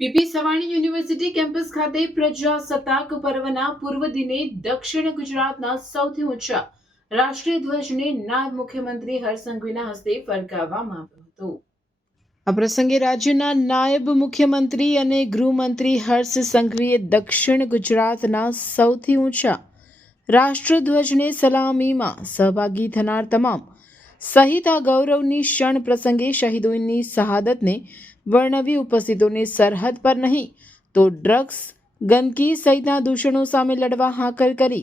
PP Savani university campus ખાતે પ્રજાસત્તાક પર્વના પૂર્વ દિને દક્ષિણ ગુજરાતના સૌથી ઊંચા રાષ્ટ્રીય ધ્વજને નાયબ મુખ્યમંત્રી હર્ષ સંઘવીના હસ્તે ફરકાવવામાં આવ્યો હતો। આ પ્રસંગે રાજ્યના નાયબ મુખ્યમંત્રી અને ગૃહમંત્રી હર્ષ સંઘવીએ દક્ષિણ ગુજરાતના સૌથી ઊંચા રાષ્ટ્રધ્વજને સલામીમાં સહભાગી થનાર તમામ સહિત આ ગૌરવની ક્ષણ પ્રસંગે શહીદોની શહાદતને વર્ણવી ઉપસ્થિતોને સરહદ પર નહીં તો ડ્રગ્સ, ગંદકી સહિતના દૂષણો સામે લડવા હાકલ કરી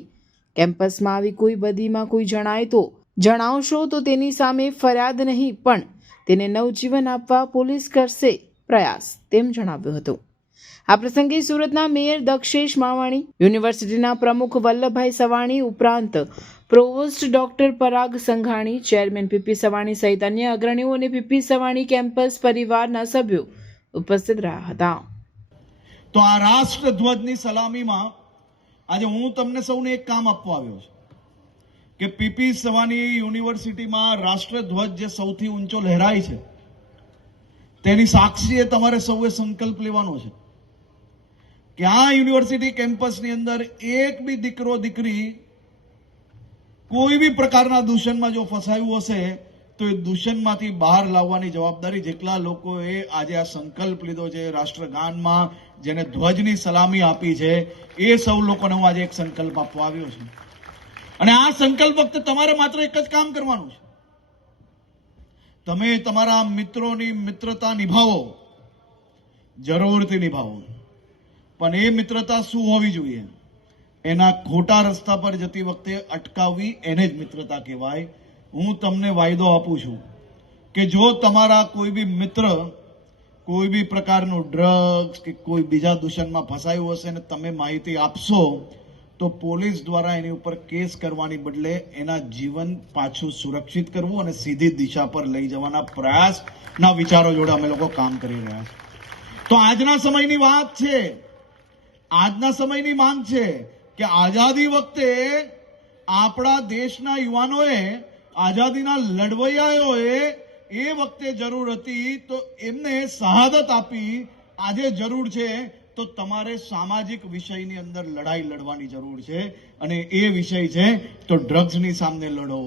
કેમ્પસમાં આવી કોઈ બદીમાં કોઈ જણાય તો જણાવશો તો તેની સામે ફરિયાદ નહીં પણ તેને નવજીવન આપવા પોલીસ કરશે પ્રયાસ તેમ જણાવ્યું હતું। આ પ્રસંગે સુરતના મેયર દક્ષેશ માવાણી, યુનિવર્સિટીના પ્રમુખ વલ્લભભાઈ સવાણી ઉપરાંત પ્રોવોસ્ટ ડોક્ટર પરાગ સંઘાણી, ચેરમેન પીપી સવાણી સહિત અન્ય અગ્રણીઓ અને પીપી સવાણી કેમ્પસ પરિવારના સભ્યો ઉપસ્થિત રહ્યા હતા। તો આ રાષ્ટ્રધ્વજની સલામીમાં આજે હું તમને સૌને એક કામ આપવા આવ્યો છું કે પીપી સવાણી યુનિવર્સિટીમાં રાષ્ટ્રધ્વજ જે સૌથી ઊંચો લહેરાય છે તેની સાક્ષીએ તમારે સૌએ સંકલ્પ લેવાનો છે કે આ યુનિવર્સિટી કેમ્પસની અંદર એક બી દીકરો દીકરી કોઈ બી પ્રકારના દૂષણમાં જો ફસાયું હશે તો એ દૂષણમાંથી બહાર લાવવાની જવાબદારી જેટલા લોકોએ આજે આ સંકલ્પ લીધો છે રાષ્ટ્રગાનમાં જેને ધ્વજની સલામી આપી છે એ સૌ લોકોને હું આજે એક સંકલ્પ આપવા આવ્યો છું અને આ સંકલ્પ વખતે તમારે માત્ર એક જ કામ કરવાનું છે। તમે તમારા મિત્રોની મિત્રતા નિભાવો, જરૂરથી નિભાવો, પણ એ મિત્રતા શું હોવી જોઈએ? એના ખોટા રસ્તા પર જતી વખતે અટકાવવી એને જ મિત્રતા કહેવાય। હું તમને વાયદો આપું છું કે જો તમારા કોઈ બી મિત્ર કોઈ બી પ્રકારનું ડ્રગ્સ કે કોઈ બીજા દૂષણમાં ફસાયું હશે ને તમે માહિતી આપશો તો પોલીસ દ્વારા એની ઉપર કેસ કરવાની બદલે એના જીવન પાછું સુરક્ષિત કરવું અને સીધી દિશા પર લઈ જવાના પ્રયાસના વિચારો જોડે અમે લોકો કામ કરી રહ્યા છીએ। તો આજના સમયની વાત છે, આજના સમયની માંગ છે કે આઝાદી વખતે આપણા દેશના યુવાનોએ, આઝાદીના લડવૈયાઓએ એ વખતે જરૂર હતી તો એમને શહાદત આપી, આજે જરૂર છે તો તમારે સામાજિક વિષયની અંદર લડાઈ લડવાની જરૂર છે અને એ વિષય છે તો ડ્રગ્સની સામે લડો,